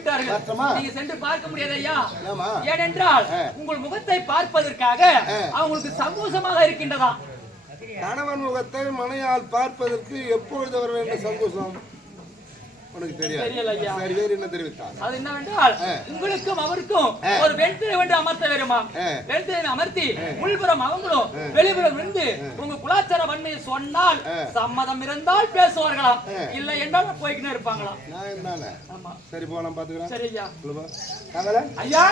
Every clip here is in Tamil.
விட்டார்கள். நீங்க சென்று பார்க்க முடியாது ஐயா. ஏனென்றால் உங்கள் முகத்தை பார்ப்பதற்காக அவங்களுக்கு சந்தோஷமாக இருக்கின்றதா. கணவன் முகத்தை மனையால் பார்ப்பதற்கு எப்பொழுது வர வேண்டும் சந்தோஷம் உனக்கு தெரியல ஐயா. சரி, வேறு என்ன தெரிவித்தார்? அது என்னவென்றால் உங்களுக்கும் அவருக்கும் ஒரு வெண்திரை ஒன்று அமர்த்த வேண்டுமா. வெண்திரை அமர்த்தி உள்புறம் அவங்களும் வெளிப்புறம் இருந்து உங்க குலாச்சார வன்மையை சொன்னால் சம்மதம் இருந்தால் பேசுவார்களாம், இல்லை என்றால் போய்க்கினே இருப்பாங்களாம். நான் இருந்தானே. சரி, போலாம் பாத்துக்கிறேன். சரி ஐயா. ஐயா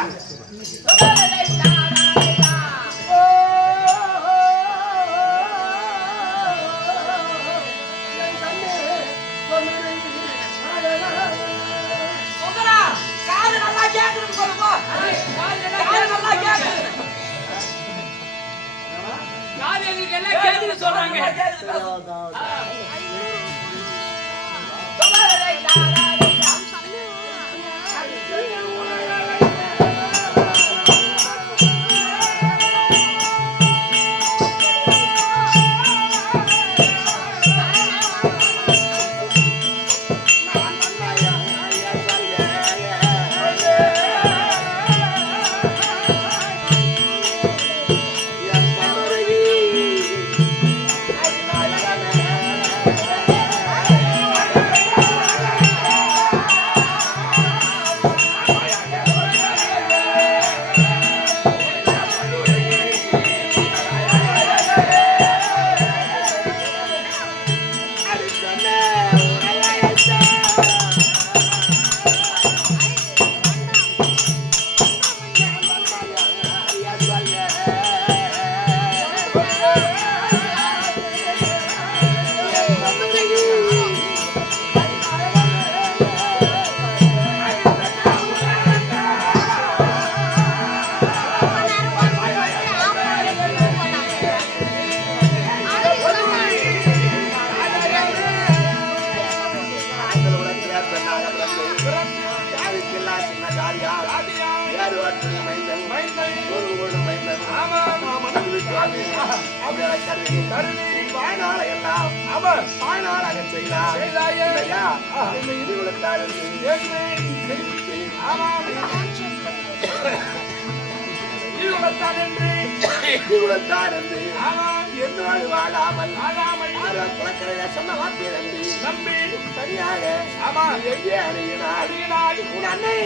சொல்றாங்க. என்னோடு வாழாமல் குளக்கரைய சொன்ன வார்த்தை நம்பி சரியாக எங்கே அணியினாய் உன் அன்னை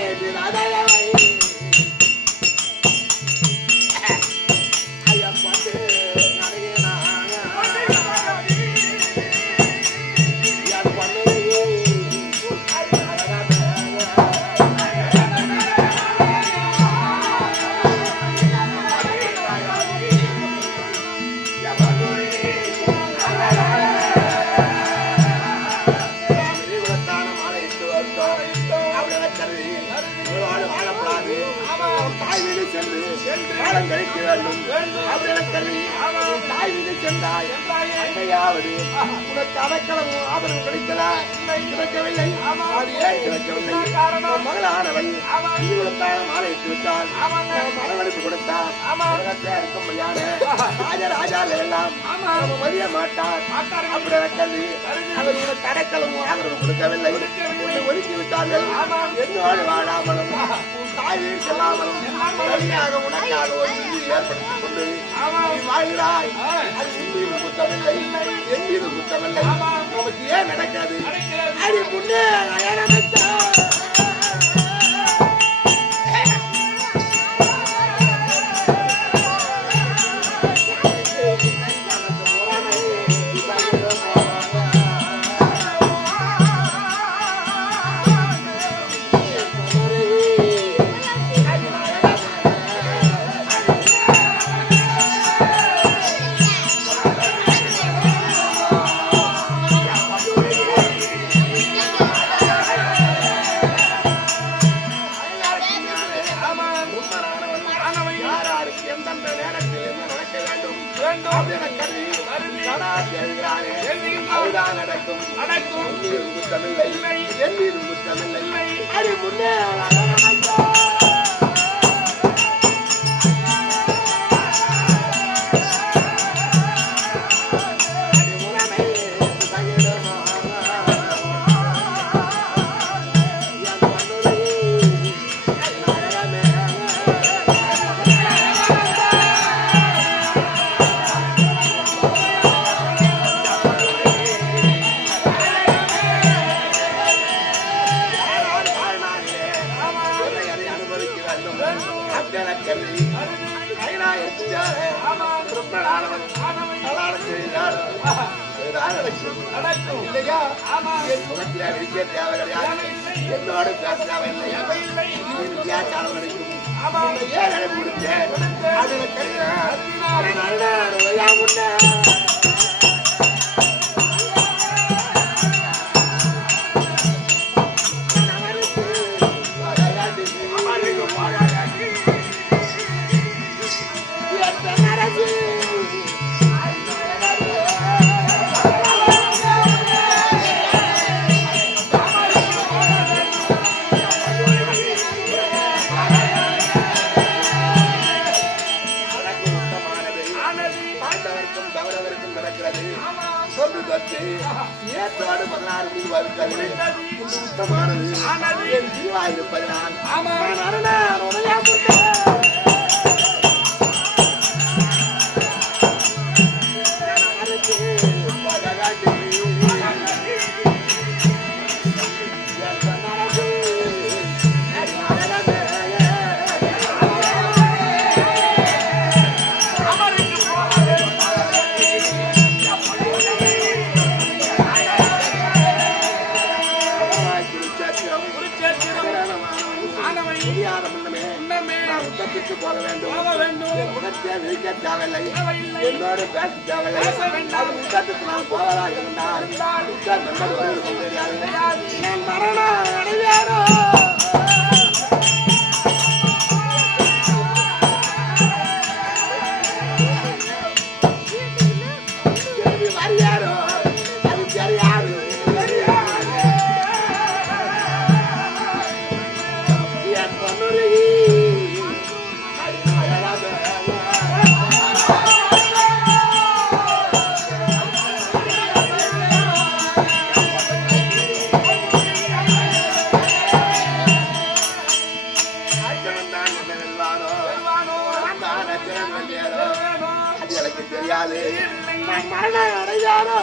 உனக்கு அடைக்கலமும் ஆதரவு கிடைத்ததா? கிடைக்கவில்லை. காரணம் மகளானவள் மாலையிட்டு விட்டால் மனவெடுப்பு கொடுத்தார். ராஜராஜால எல்லாம் மதிய மாட்டார். அப்படி கல்வி அவர் உனக்கு அடைக்கலமும் ஆதரவு கொடுக்கவில்லை. ஒதுக்கி விட்டார்கள். என்னோடு வாழாமலும் தாய் வீடு செல்லாமலும் உனக்காக ஒரு ஏற்படுத்திக் கொண்டு வாழ்கிறாய். அது உண்மையில் குற்றமில்லை, என் மீது குற்றமில்லை. நமக்கு ஏன் நடக்காது? அது முன்னே நடக்கும் குற்றமில்லை, என் மீது குற்றமில்லை. அது முன்னே ரொம்ப நாளவன் நடக்கும் இல்லையா? என் முகத்திலே விழிக்க தேவை கிடையாது, என்னோடு பேச தேவையில்லை. வித்தியாசாரம் நடக்கும். ஏன் எனக்கு கொடுத்தேன் அதுல ஏற்றோடு 16 சுத்தமானது என் திருவாயிருப்பதனால் போக வேண்டும். முகத்தை விழிக்க தேவையில்லை, என்னோடு பேச தேவையில்லை. அது முகத்துக்கு நான் போவதாக இருந்தால் மரணம் அடைவேனோ? தெரியாது, நான் மரணம் அடையானோ?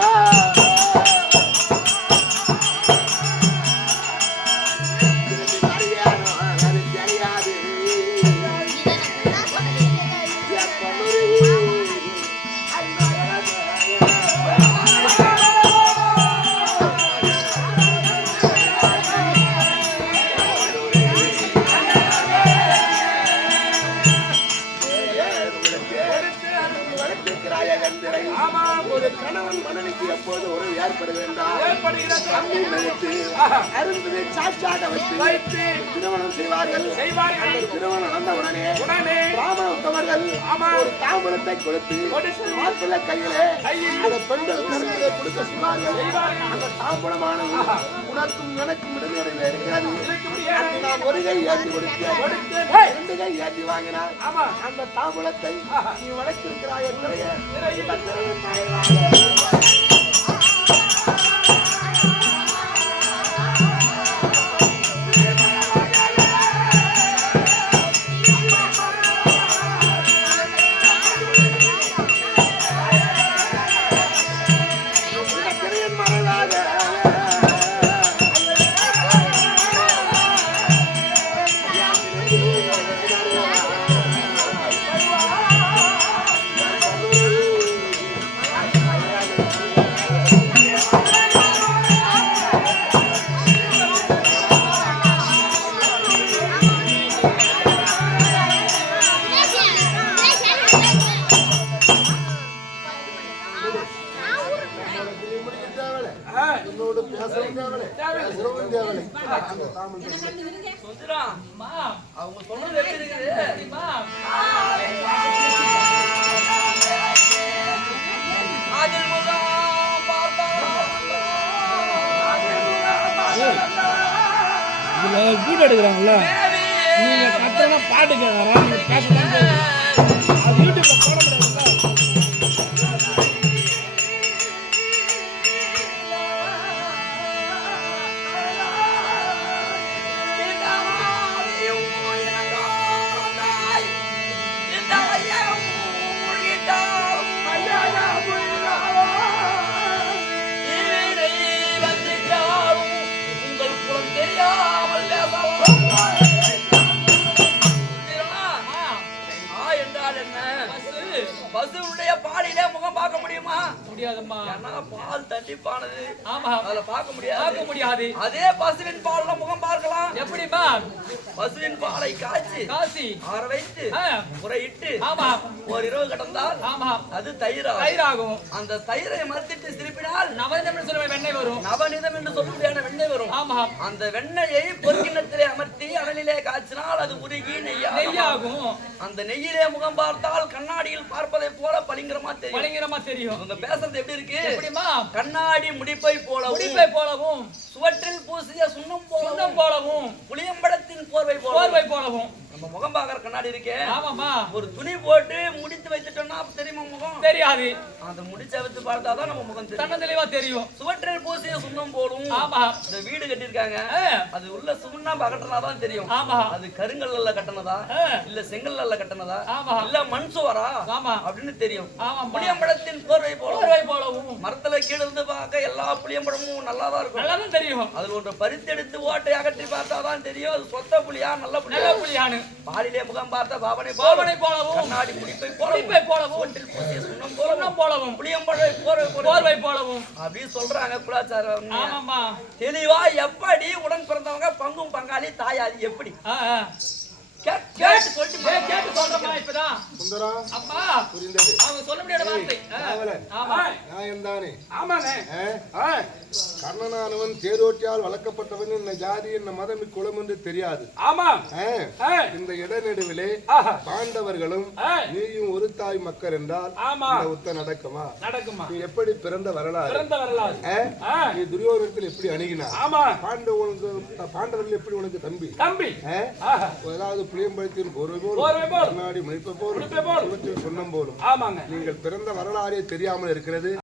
ஒரு கணவன் மனைவிக்கு எப்போது ஒரு ஏற்பட வேண்டாம் அருந்ததை சாட்சியாக வைத்து திருமணம் செய்வார்கள். திருமணம் நடந்த உடனே பிராமண உத்தமர்கள் ஒரு தாம்பூலத்தை கொடுத்து மாப்பிள்ளை கையிலே அந்த பெண்கள் கருத்திலே கொடுக்க செய்வார்கள். அந்த தாம்பூலமானது உனக்கும் எனக்கும் விடுதலை இருக்கிறது. நான் ஒரு கை ஏற்றி கொடுத்தேன், 2 கை ஏற்றி வாங்கினார். அந்த தாம்பூலத்தை நீ வளர்த்திருக்கிறாய் அவங்க சொன்னது எப்படி இருக்குது? வீடு எடுக்கிறாங்கல்ல, நீங்க கத்துறா பாட்டு கேட்கறா, நீங்க பேசலாம் அது யூடியூப்ல போட முடியாதுல்ல. முடியாதும்மா. ஏன்னா பால் தண்டிப்பானது. ஆமா, அதுல பார்க்க பார்க்க முடியாது. அதே பசுவின் பால்ல முகம் பார்க்கலாம். எப்படிமா? பசுவின் பாலை காய்ச்சி ஆற வைத்து முறையிட்டு ஆமா ஒரு இரவு கடந்தால் ஆமா அது தயிராகும். தயிராகும். அந்த தயிரை மறுத்திட்டு திருப்பினால் நவநீதம் என்று சொல்ல வெண்ணெய் வரும். நவநீதம் என்று சொல்லக்கூடியான வெண்ணெய் வரும். ஆமா, அந்த வெண்ணெயை பொற்கிண்ணத்திலே அமர்த்தி அனலிலே காய்ச்சினால் அது உருகி நெய்யாகும். அந்த நெய்யிலே முகம் பார்த்தால் கண்ணாடியில் பார்ப்பதை போல பளிங்கரமா தெரியும். பளிங்கரமா தெரியும். உங்க பேசுறது எப்படி இருக்கு? எப்படிமா? கண்ணாடி முடிப்பை போலவும் சுவற்றில் பூசிய சுண்ணம் போலவும் புளியம்பழத்தின் போர்வை போலவும் நம்ம முகம் பார்க்கற கண்ணாடி இருக்கே. ஆமாமா, ஒரு துணி போட்டு முடித்து வைத்துட்டோம்னா தெரியுமா முகம்? தெரியாது. அந்த முடிச்ச வச்சு பார்த்தாதான் நம்ம முகம் தெரியும். தன்ன தெளிவா தெரியும். சுவற்றில் பூசிய சுண்ணம் போலும். ஆமா, இந்த வீடு கட்டியிருக்காங்க, அது உள்ள சுண்ணம் அகற்றினாதான் தெரியும். ஆமா, அது கருங்கல்ல கட்டினதா இல்ல செங்கல்ல கட்டினதா ஆமா இல்ல மண் சுவரா ஆமா அப்படின்னு தெரியும். ஆமா, புளியம்பழத்தின் போர்வை போலவும் மரத்துல கீழ இருந்து பார்க்க எல்லா புளியம்பழமும் நல்லாதான் இருக்கும். நல்லாதான் தெரியும். அதுல ஒன்று பறித்தெடுத்து ஓட்டை அகற்றி பார்த்தாதான் தெரியும் அது சொத்த புளியா நல்ல புளியானு. பாலிலே முகம் பார்த்த பாவனை போலவும் கண்ணாடி முடிப்பை போலவும் ஒன்றில் பூசிய சுண்ணம் போலவும் புளியம்பழை போர்வை போலவும் அப்படி சொல்றாங்க குலாச்சாரம். ஆமாமா, தெளிவா எப்படி உடன் பிறந்தவங்க பங்கும் பங்காளி தாயாதி எப்படி கேட்டு சொல்றமா இப்பதான் சுந்தரா அப்பா புரிந்தது. அவங்க சொல்ல முடியாத வார்த்தை. ஆமா, நியாயம்தானே? ஆமாண்ணே. கர்ணனானவன் தேரோட்டியால் வளர்க்கப்பட்டவன் என்ன ஜாதி என்ன மதம் இக்குளம் என்று தெரியாது. ஆமா, இந்த இடநடுவிலே பாண்டவர்களும் நீயும் ஒரு தாய் மக்கள் என்றால் இந்த உத்த நடக்குமா? நடக்குமா? நீ எப்படி பிறந்த வரலாறு? நீ துரியோதனத்தில் எப்படி அணுகினார்? ஆமா, பாண்டவர்கள் எப்படி உனக்கு தம்பி? அதாவது புளியம்பழத்தின் போர்வை போல் கண்ணாடி முடிப்பை போல் சொன்னம் போலும். ஆமாங்க, நீங்கள் பிறந்த வரலாறே தெரியாமல் இருக்கிறது.